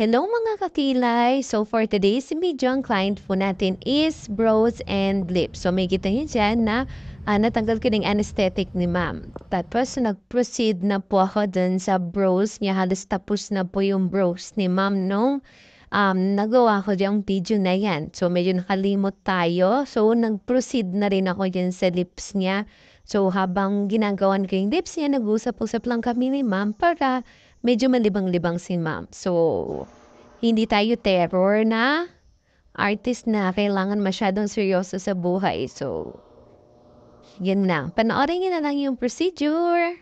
Hello mga kakilay! So for today's video, ang client po natin is brows and lips. So may kita nyo dyan na natanggal ko ng anesthetic ni ma'am. Tapos nag-proceed na po ako dun sa brows niya. Halos tapos na po yung brows ni ma'am nung nagawa ko yung video na yan. So medyo nakalimot tayo. So nag-proceed na rin ako dyan sa lips niya. So habang ginagawan ko yung lips niya, nag-usap-usap lang kami ni ma'am para medyo malibang-libang si ma'am. So, hindi tayo terror na artist na kailangan masyadong seryoso sa buhay. So, yan na. Panoorin niyo na lang yung procedure.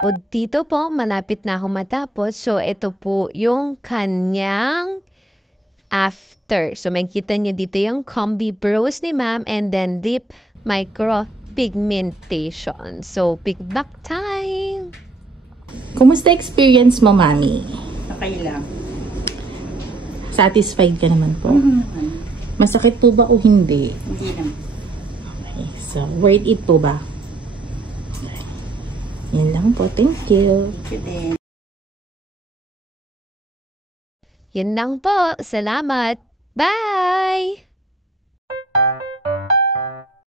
O dito po, malapit na ako matapos. So, ito po yung kanyang after. So, makikita niyo dito yung combi brows ni ma'am and then lip micro pigmentation. So, pick back time! Kumusta experience mo, Mami? Okay lang. Satisfied ka naman po? Masakit po ba o hindi? Hindi lang. Okay, so worth it po ba? Okay. Yan lang po. Thank you. Thank you din. Yan lang po. Salamat. Bye!